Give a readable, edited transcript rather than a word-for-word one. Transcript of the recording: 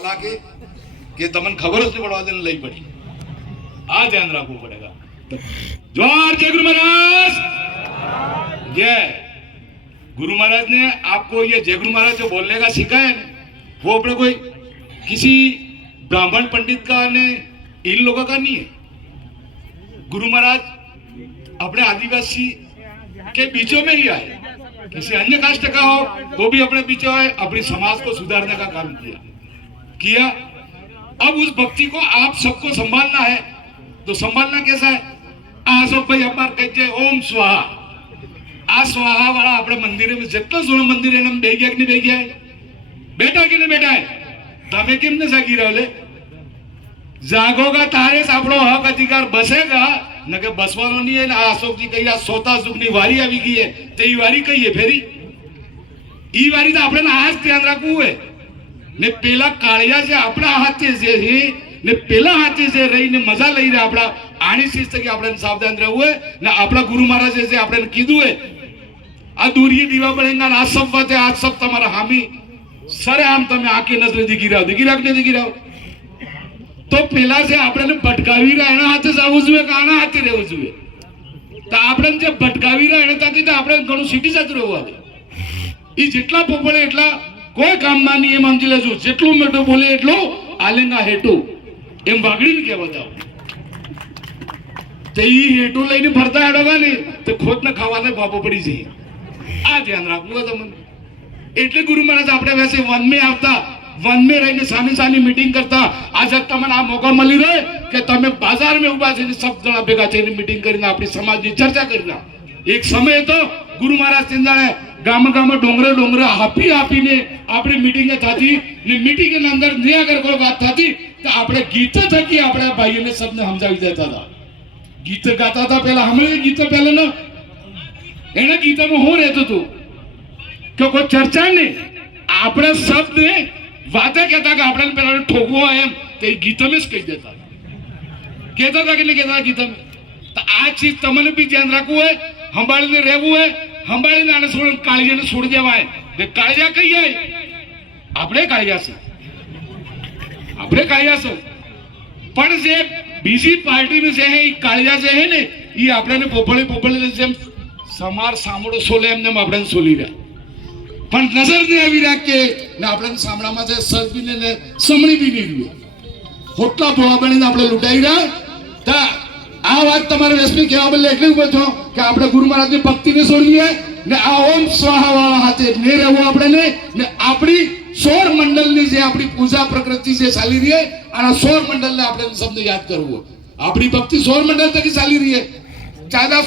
कि तमन खबर उसने बढ़वा देने लई पड़ी। आ ध्यान रखना पड़ेगा। जोहार जय गुरु महाराज। जय गुरु महाराज ने आपको ये जय गुरु महाराज जो बोलने का सिखाया है वो अपने कोई किसी ब्राह्मण पंडित का ने इन लोगों का नहीं है। गुरु महाराज अपने आदिवासी के बीचों में ही आए, किसी अन्य कास्ट का हो तो भी अपने बीचों आए, अपनी समाज को सुधारने का काम किया। अब उस भक्ति को आप सबको संभालना है, तो संभालना कैसा है? अशोक भाई अपार कहते ओम स्वाहा। आ स्वाहा वाला अपने मंदिर में जितना सोना मंदिर है बेही गया कि नहीं बेही गया है? बेटा कि नहीं बेटा है? तमे केम ने जागी रहे जागोगा तारे આપણો હક અધિકાર બસેગા ન કે બસવાનો નહીં. ને અશોકજી કહી આ સોતા સુખની વારી આવી ગઈ है તે ઈ વારી કહીએ ફેરી ઈ વારી તો આપણે આ જ ધ્યાન રાખવું હોય ને પેલા કાળિયા જે આપણા હાથે જે છે ને પેલા હાથે જે રહીને મજા લઈ રહ્યા આપણા આની શિસ્ત કે આપણે સાવધાન રહેવું હોય ને આપણા ગુરુ મહારાજે જે આપણે કીધું હોય આ દૂરી દીવા બળેંગા આ સબ વાતે આ સબ તમારા હામી સરે આમ તમે આંખે નજરે દીગી રાવ કે દીગી રાવ तो पेला से આપણે ભટકાવી રહ્યા એના હાથે જવું જોઈએ કે આના હાથે રહેવું જોઈએ? તો આપણે જે ભટકાવી રહ્યા એને તાકી તો આપણે ઘણું સીટી જતું રહેવું આવે. એ જેટલા પોપળે એટલા કોઈ કામમાં નહીં એમ સમજી લેજો. જેટલું મેટો બોલે એટલો આલેંગા હેટુ એમ વાગડીને કહેવા જાવ. તો એ હેટુ લઈને ફરતા હેડોગા ને તો ખોટને ખાવાને બાપો પડી જાય. આ ધ્યાન રાખવું તમને. એટલે ગુરુ મહારાજ આપણે વૈસે વન में આવતા वन में रहीने सानी सानी मीटिंग करता. आज तमने आ मौका मળી रहे कि तमे बाजार में उभा थईने सब जना भेगा थईने मीटिंग करीने आपणी समाजनी चर्चा करीना. एक समय तो गुरु महाराज तेंजाणे गाम गाम डोंगरे डोंगरे हापी हापीने आपणी मीटिंग थती ने मीटिंग ની અંદર જે अगर कोई बात थती तो આપણે गीत थकी આપણે भाईઓને सबने समजावी देता था. गीत गाता था पहला हमरे गीत पहले न एने गीतમાં હું રહેતો હતો કે કોઈ ચર્ચા નહીં આપણે શબ્દ वाते कहता कि આપણે પેલા ઠોકવો એમ તે ગીત में કહી દેતા कहता था कि नहीं कहता गीत में. तो आ चीज તમને भी ध्यान રાખવું હોય, સંભાળીને રહેવું હોય. સંભાળીને આને છોડ કાળિયાને છોડી દેવાય. ને કાળિયા કહીએ આપણે કાળિયા છે, આપણે કાળિયા છે. પણ જે બીજી પાર્ટીની જે હે કાળિયા જે હે ને એ આપણને પોપળી પોપળી જેમ સમાર સામડો સોલે એમને આપણે સોલી રહ્યા. પણ નજર ને આવી રાખે ને આપણે સામડામાં જે સર્દીને ને સમણી બી નહીં રહ્યો. હોટલા ભોળા બનીને આપણે લૂંટાઈ રહ્યા. તો આ વાત તમારે વેસમી કહેવા બદલે એટલી ઉભો છો કે આપણે ગુરુ મહારાજની ભક્તિને છોડીએ ને આ ઓમ સ્વાહા વાળા હાથે ને રહેવું આપણે ને આપણી સૌર મંડળની જે આપણી પૂજા પ્રકૃતિ જે ચાલી રહી આના સૌર મંડળને આપણે શબ્દ યાદ કરવું. આપણી ભક્તિ સૌર મંડળ તકી ચાલી રહી. ચાદા